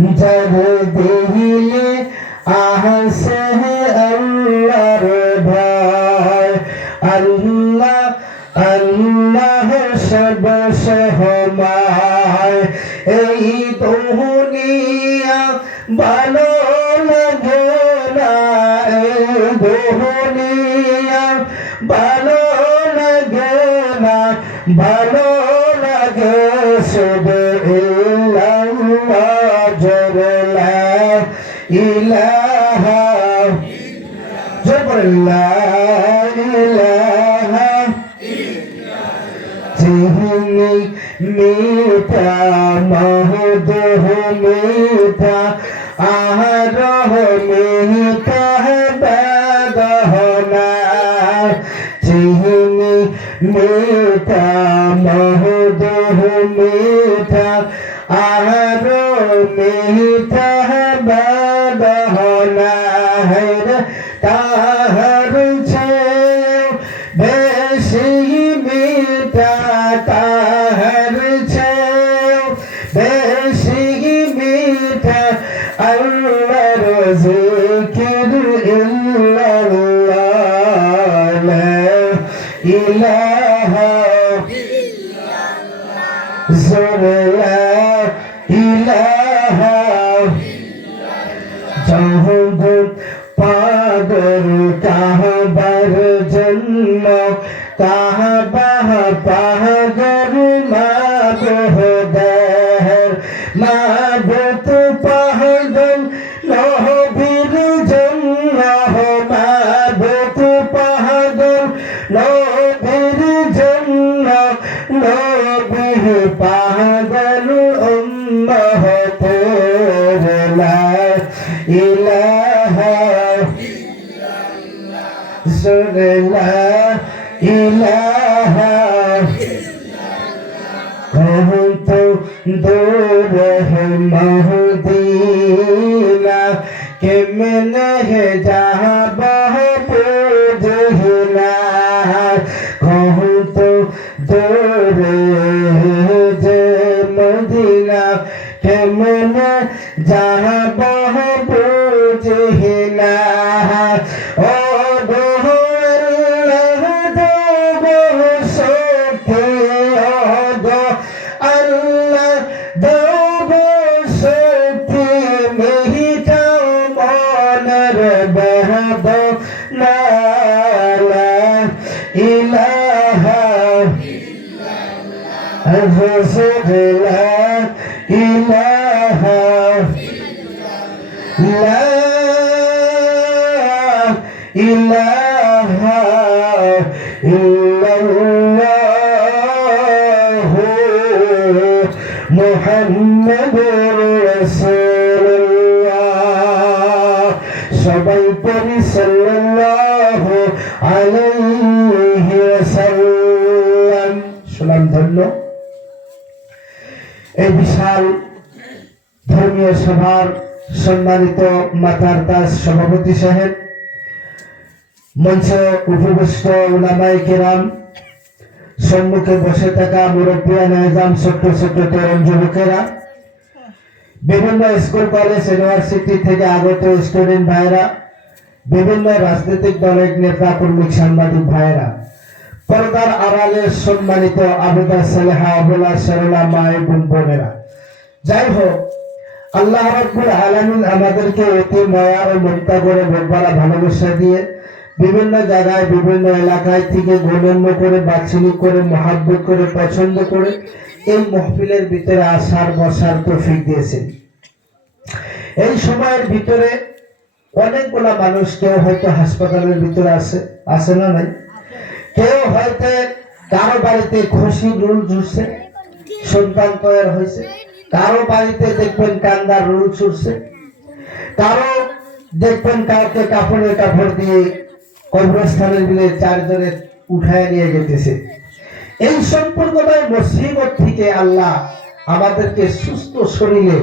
जब दिले आहसे अल्लाह भाई अल्लाह अल्लाह सब सहमाय এই দুনিয়া ভালো লাগে না এই দুনিয়া ভালো লাগে না ভালো লাগে শুধু ইল্লাল্লাহ জলা ইলাহা জবলা ইলাহা ইল্লাল্লাহ मीठा महदह मीठा आहरह मीठा बदहना चिहनी मीठा महदह मीठा आहरह मीठा बदहना है ताहर छे बेसी मीठा ताहर छे बेसी मीठा अल्लाहर जिक्र इल्लल्लाह ला इलाहा इल्लल्लाह ला इलाहा जहाँ पागर कहबर जन्म कहबह पागर माबहदर माबत पहदन नहबीर जन्म माबत पहदन नहबीर जन्म नहबीर पहदन उम्मह ला इलाहा ला इलाहा कहूँ तो दूर है मदीना के मैंने है जहाँ बहुत हिला कहूँ तो दूर है मदीना के मैंने जहाँ बहुत हिला ओ মুহাম্মাদুর রাসূলুল্লাহ সবাই পড়ি সাল্লাল্লাহু আলাইহি ওয়াসাল্লাম সালাম ধন্য এই বিশাল ধর্মীয় সভার সম্মানিত মাতার দাস সভাপতি সাহেব মঞ্চে উপবিষ্ট উলামায়ে কেরাম সম্মুখে বসে থাকা মুরব্বিয়ান নিজাম ছোট্ট ছোট্ট তরুণ যুবকেরা বিভিন্ন স্কুল কলেজ ইউনিভার্সিটি থেকে আগত স্টুডেন্ট ভাইরা বিভিন্ন রাজনৈতিক দলের নেতা কর্মী সাংবাদিক ভাইরা পর্দার আড়ালে সম্মানিত আবেদা সালেহা আবুলা সরলা মায়ের বোনেরা যাই হোক আল্লাহ রাব্বুল আলামিন আমাদেরকে অতি মায়া ও মমতা করে ভোগবালা ভালোবাসা দিয়ে বিভিন্ন জায়গায় বিভিন্ন এলাকায় থেকে গণ্য করে বাছনি করে মহাব্বত করে পছন্দ করে এই মাহফিলের ভিতরে আসার বসার তৌফিক দিয়েছেন। এই সময়ের ভিতরে অনেকগুলা মানুষ কেউ হয়তো হাসপাতালের ভিতরে আছে না নাই, কেউ হয়তো কারো বাড়িতে খুশি রুল ঝুরছে, সন্তান তৈরি হয়েছে, কারো বাড়িতে দেখবেন কান্দার রুল ছুটছে, কারো দেখবেন কাউকে কাপড়ের কাপড় দিয়ে কবরস্থানের দিকে চারজনে উঠায় নিয়ে যেতেছে। এই সম্পূর্ণটাই মুসিবত থেকে আল্লাহ আমাদেরকে সুস্থ শরীরে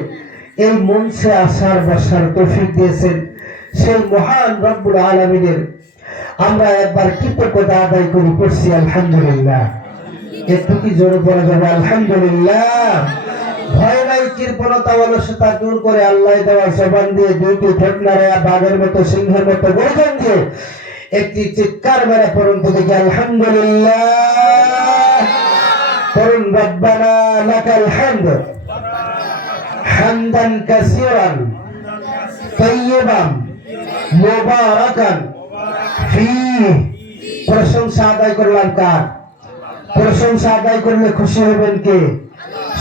এই মঞ্চে আসার বসার তৌফিক দিয়েছেন। সেই মহান রব্বুল আলামিনের আমরা একবার কৃতজ্ঞতা আদায় করি, পড়ছি আলহামদুলিল্লাহ। একটু কি জোরে পড়া যাবে আলহামদুলিল্লাহ? ভয় নাই, কৃপণতা অলসতা দূর করে আল্লাহ দেওয়া জবান দিয়ে দুইটি ঠোঁট নাড়ায়া বাঘের মতো সিংহের মতো গর্জন দিয়ে একটি চিৎকার মেরে পড়ুন তো দেখি আলহামদুলিল্লাহ। পড়ুন রব্বানা লাকাল হামদ হামদান কাসীরান তাইয়্যিবান মুবারাকান ফীহি। প্রশংসা আদায় করলাম কার? প্রশংসা আদায় করলে খুশি হবেন কে?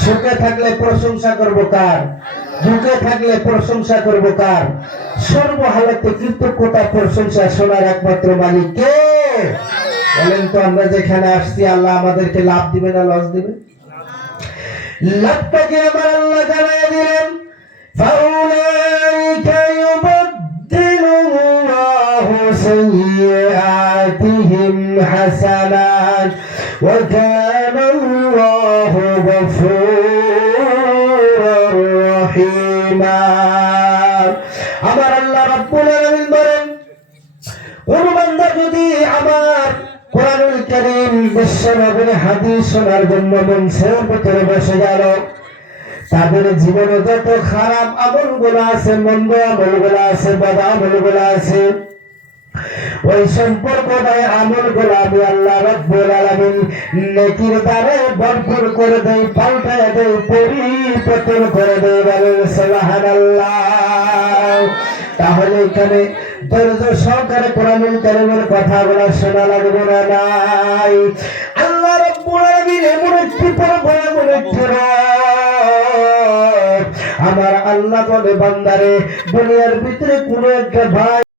সুখে থাকলে প্রশংসা করব কার? দুঃখে থাকলে প্রশংসা করব কার? সর্বহালতে কৃতজ্ঞতা প্রশংসা শোনার একমাত্র মালিক কে? বলেন তো আমরা যেখানে আসছি আল্লাহ আমাদেরকে লাভ দিবে না লস দিবে? লাভটাকে আমার আল্লাহ জানায় দিলেন, ফাউলাইকা ইউবাদদিলুল্লাহু সাইয়্যাতিহিম হাসানাত ওয়া কানা আল্লাহু গফুরুর রহিমা। আমার আল্লাহ রাব্বুল আলামিন বলেন, কোন বান্দা যদি আমার কোরআনুল কারীম বিশ্ব নবীর হাদিস শোনার জন্য মঞ্চের ভিতরে বসে গেল, তাদের জীবনে যত খারাপ আমলগুলো আছে, মন্দ আমলগুলো আছে, বদ আমলগুলো আছে, ওই সম্পর্কটাই আমলগুলো আমি আল্লাহ রাব্বুল আলামিন নেকির দ্বারা ভরপুর করে দেই, পাল্টায় দেই, পরিবর্তন করে দেই। বলেন সুবহানাল্লাহ। তাহলে এখানে ধৈর্য সহকারে কোরআনুল কারীমের কথাগুলো শোনা লাগবে না? নাই। আল্লাহ রাব্বুল আলামিন এমন একটি পরম এমন একটি রব, আমার আল্লাহ বলে বান্দারে দুনিয়ার ভিতরে কোন একটা ভাই